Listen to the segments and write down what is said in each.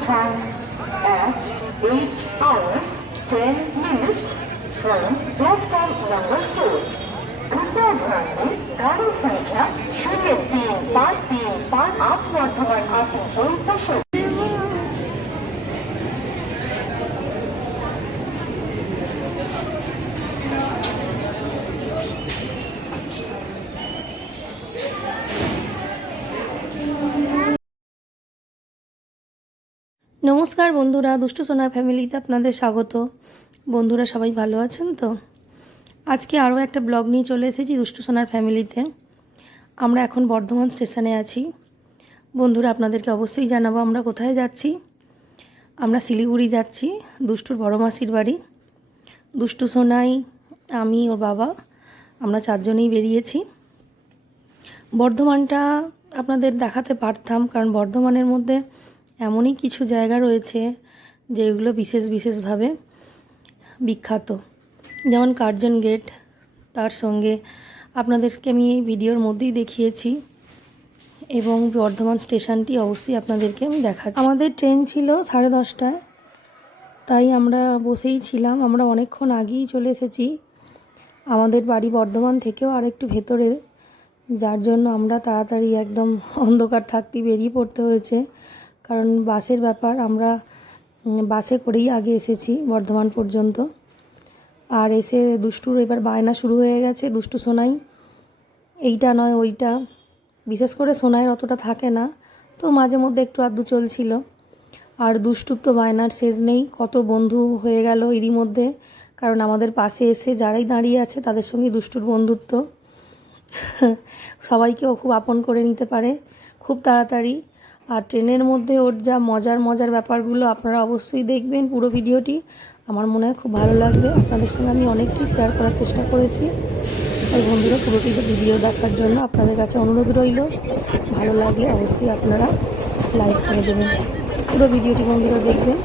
time at 8 hours 10 minutes from platform number 4. ಕೃಪಯಾಗಿ ಗಾಡಿ ಸಂಖ್ಯಾ ಶೂನ್ಯ ತೀನ್ be ತೀನ್ ಪಾಂಚ್ ಆತ್ಮವರ್ಧಮಾನ್ ಆಸನ್ಸೋಲ್ ಪಶು নমস্কার বন্ধুরা, দুষ্টু সোনার ফ্যামিলিতে আপনাদের স্বাগত। বন্ধুরা, সবাই ভালো আছেন তো? আজকে আরও একটা ব্লগ নিয়ে চলে এসেছি দুষ্টু সোনার ফ্যামিলিতে। আমরা এখন বর্ধমান স্টেশনে আছি। বন্ধুরা, আপনাদেরকে অবশ্যই জানাব আমরা কোথায় যাচ্ছি। আমরা শিলিগুড়ি যাচ্ছি, দুষ্টুর বড় মাসির বাড়ি। দুষ্টু সোনাই, আমি, ওর বাবা, আমরা চারজনেই বেরিয়েছি। বর্ধমানটা আপনাদের দেখাতে পারতাম, কারণ বর্ধমানের মধ্যে এমনই কিছু জায়গা রয়েছে যেগুলো বিশেষ বিশেষভাবে বিখ্যাত। যেমন কার্জন গেট, তার সঙ্গে আপনাদেরকে আমি এই ভিডিওর মধ্যেই দেখিয়েছি এবং বর্ধমান স্টেশনটি অবশ্যই আপনাদেরকে আমি দেখাচ্ছি। আমাদের ট্রেন ছিল সাড়ে দশটায়, তাই আমরা বসেই ছিলাম। আমরা অনেকক্ষণ আগেই চলে এসেছি। আমাদের বাড়ি বর্ধমান থেকেও আরেকটু ভেতরে, যার জন্য আমরা তাড়াতাড়ি একদম অন্ধকার থাকতেই বেরিয়ে পড়তে হয়েছে। কারণ বাসের ব্যাপার আমরা বাসে করেই আগে এসেছি বর্ধমান পর্যন্ত। আর এসে দুষ্টুর এবার বায়না শুরু হয়ে গেছে, দুষ্টু সোনাই। এইটা নয়, ওইটা। বিশেষ করে সোনাইয়ের অতটা থাকে না, তো মাঝে মধ্যে একটু আধটু চলছিল। আর দুষ্টুর তো বায়নার শেষ নেই, কত বন্ধু হয়ে গেল এরই মধ্যে। কারণ আমাদের পাশে এসে যারাই দাঁড়িয়ে আছে, তাদের সঙ্গে দুষ্টুর বন্ধুত্ব। সবাইকেও খুব আপন করে নিতে পারে, খুব তাড়াতাড়ি। আর ট্রেনের মধ্যে ওর যা মজার মজার ব্যাপারগুলো আপনারা অবশ্যই দেখবেন পুরো ভিডিওটি। আমার মনে হয় খুব ভালো লাগবে। আপনাদের সঙ্গে আমি অনেকটাই শেয়ার করার চেষ্টা করেছি। তাই বন্ধুরা পুরোটি ভিডিও দেখার জন্য আপনাদের কাছে অনুরোধ রইল। ভালো লাগলে অবশ্যই আপনারা লাইক করে দেবেন। পুরো ভিডিওটি বন্ধুরা দেখবেন।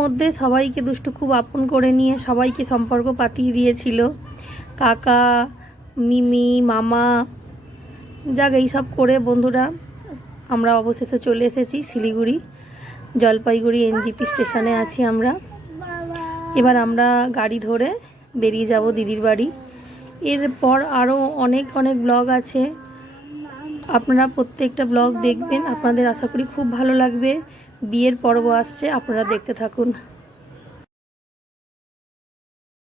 মধ্যে সবাইকে দুষ্টু খুব আপন করে নিয়ে সবাইকে সম্পর্ক পাতিয়ে দিয়েছিল। কাকা, মিমি, মামা, যাক এইসব করে বন্ধুরা, আমরা অবশেষে চলে এসেছি শিলিগুড়ি, জলপাইগুড়ি এনজিপি স্টেশনে আছি আমরা। এবার আমরা গাড়ি ধরে বেরিয়ে যাব দিদির বাড়ি। এরপর আরও অনেক অনেক ব্লগ আছে। আপনারা প্রত্যেকটা ব্লগ দেখবেন, আপনাদের আশা করি খুব ভালো লাগবে। বিয়ের পর্ব আসছে আপনারা দেখতে থাকুন।